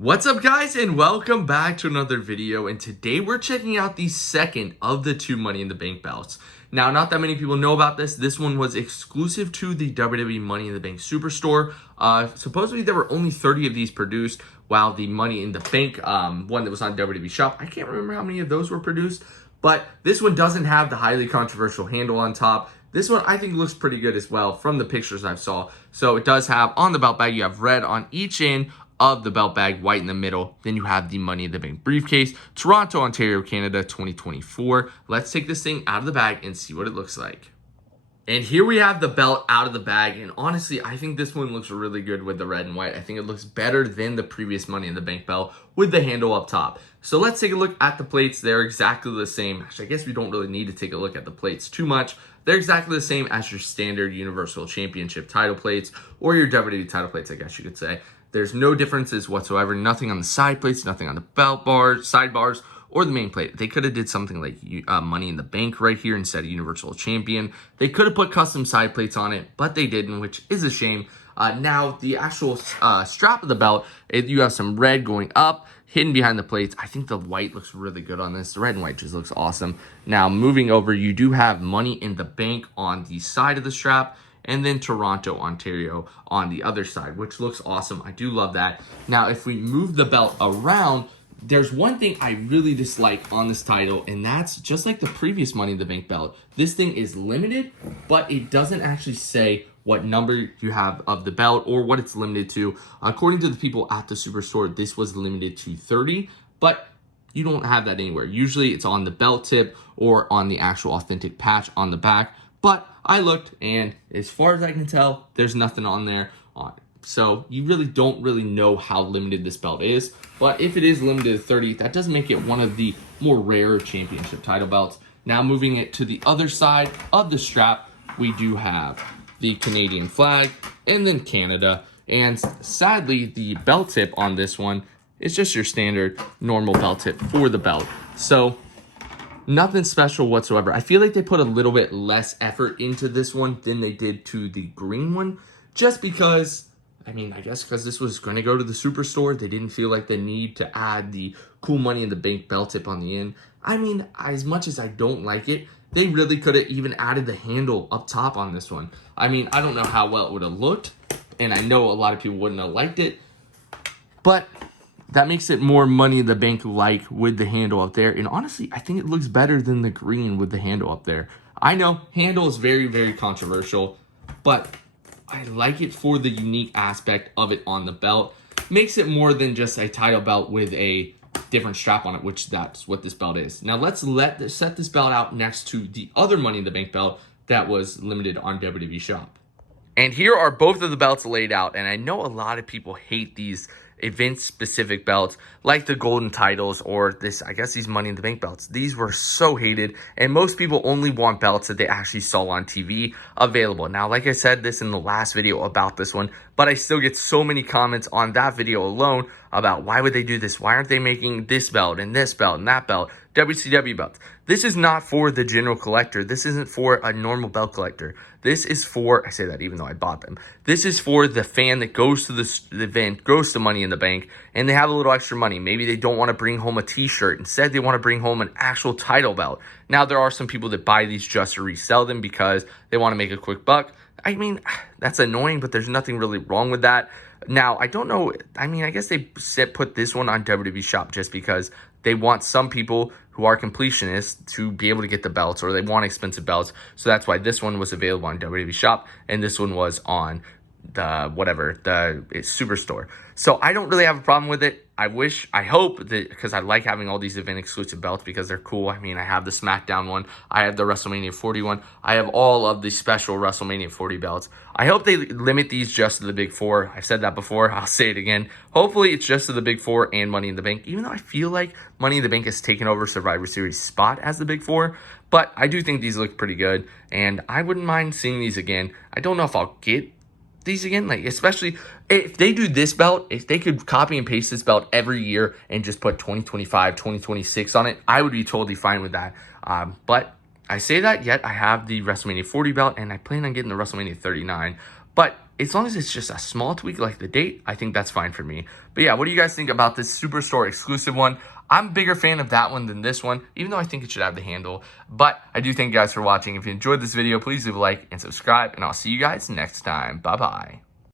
What's up, guys, and welcome back to another video. And today we're checking out the second of the two Money in the Bank belts. Now, not that many people know about this. This one was exclusive to the WWE Money in the Bank Superstore. Supposedly there were only 30 of these produced, while the Money in the Bank one that was on WWE Shop, I can't remember how many of those were produced, but this one doesn't have the highly controversial handle on top. This one I think looks pretty good as well from the pictures I saw. So it does have on the belt bag, you have red on each end of the belt bag, white in the middle. Then you have the Money in the Bank briefcase, Toronto, Ontario, Canada, 2024. Let's take this thing out of the bag and see what it looks like. And here we have the belt out of the bag, and honestly, I think this one looks really good with the red and white. I think it looks better than the previous Money in the Bank belt with the handle up top. So let's take a look at the plates. They're exactly the same. Actually, I guess we don't really need to take a look at the plates too much. They're exactly the same as your standard Universal Championship title plates, or your WWE title plates, I guess you could say. There's no differences whatsoever. Nothing on the side plates, nothing on the belt bars, side bars, or the main plate. They could have did something like Money in the Bank right here instead of Universal Champion. They could have put custom side plates on it, but they didn't, which is a shame. Now, the actual strap of the belt, you have some red going up, hidden behind the plates. I think the white looks really good on this. The red and white just looks awesome. Now, moving over, you do have Money in the Bank on the side of the strap, and then Toronto, Ontario on the other side, which looks awesome. I do love that. Now, if we move the belt around, there's one thing I really dislike on this title, and that's just like the previous Money in the Bank belt. This thing is limited, but it doesn't actually say what number you have of the belt or what it's limited to. According to the people at the Superstore, this was limited to 30, but you don't have that anywhere. Usually it's on the belt tip or on the actual authentic patch on the back. But I looked, and as far as I can tell, there's nothing on there. So you really don't know how limited this belt is. But if it is limited to 30, that does make it one of the more rare championship title belts. Now moving it to the other side of the strap, we do have the Canadian flag and then Canada. And sadly, the belt tip on this one is just your standard normal belt tip for the belt. So nothing special whatsoever. I feel like they put a little bit less effort into this one than they did to the green one, just because, I guess because this was going to go to the Superstore, they didn't feel like the need to add the cool Money in the Bank belt tip on the end. As much as I don't like it, they really could have even added the handle up top on this one. I don't know how well it would have looked, and I know a lot of people wouldn't have liked it, but that makes it more Money in the Bank like with the handle up there. And honestly, I think it looks better than the green with the handle up there. I know handle is very, very controversial, but I like it for the unique aspect of it on the belt. Makes it more than just a title belt with a different strap on it, which that's what this belt is. Now let's set this belt out next to the other Money in the Bank belt that was limited on WWE Shop. And here are both of the belts laid out, and I know a lot of people hate these event-specific belts like the golden titles or these Money in the Bank belts. These were so hated, and most people only want belts that they actually saw on TV available. Now, like I said this in the last video about this one, but I still get so many comments on that video alone about why would they do this? Why aren't they making this belt and that belt? WCW belts. This is not for the general collector. This isn't for a normal belt collector. This is for, I say that even though I bought them, this is for the fan that goes to the event, goes to Money in the Bank, and they have a little extra money. Maybe they don't want to bring home a t-shirt. Instead, they want to bring home an actual title belt. Now, there are some people that buy these just to resell them because they want to make a quick buck. That's annoying, but there's nothing really wrong with that. Now, I don't know. I guess they put this one on WWE Shop just because they want some people who are completionists to be able to get the belts, or they want expensive belts. So that's why this one was available on WWE Shop, and this one was on the Superstore. So I don't really have a problem with it. I hope that, because I like having all these event exclusive belts because they're cool. I have the SmackDown one, I have the WrestleMania 40 one, I have all of the special WrestleMania 40 belts. I hope they limit these just to the Big Four. I've said that before, I'll say it again. Hopefully it's just to the Big Four and Money in the Bank, even though I feel like Money in the Bank has taken over Survivor Series spot as the Big Four. But I do think these look pretty good, and I wouldn't mind seeing these again. I don't know if I'll get these again, especially if they do this belt, if they could copy and paste this belt every year and just put 2025, 2026 on it, I would be totally fine with that. But I say that, yet I have the WrestleMania 40 belt, and I plan on getting the WrestleMania 39. But as long as it's just a small tweak like the date, I think that's fine for me. But yeah, what do you guys think about this Superstore exclusive one? I'm a bigger fan of that one than this one, even though I think it should have the handle. But I do thank you guys for watching. If you enjoyed this video, please leave a like and subscribe, and I'll see you guys next time. Bye-bye.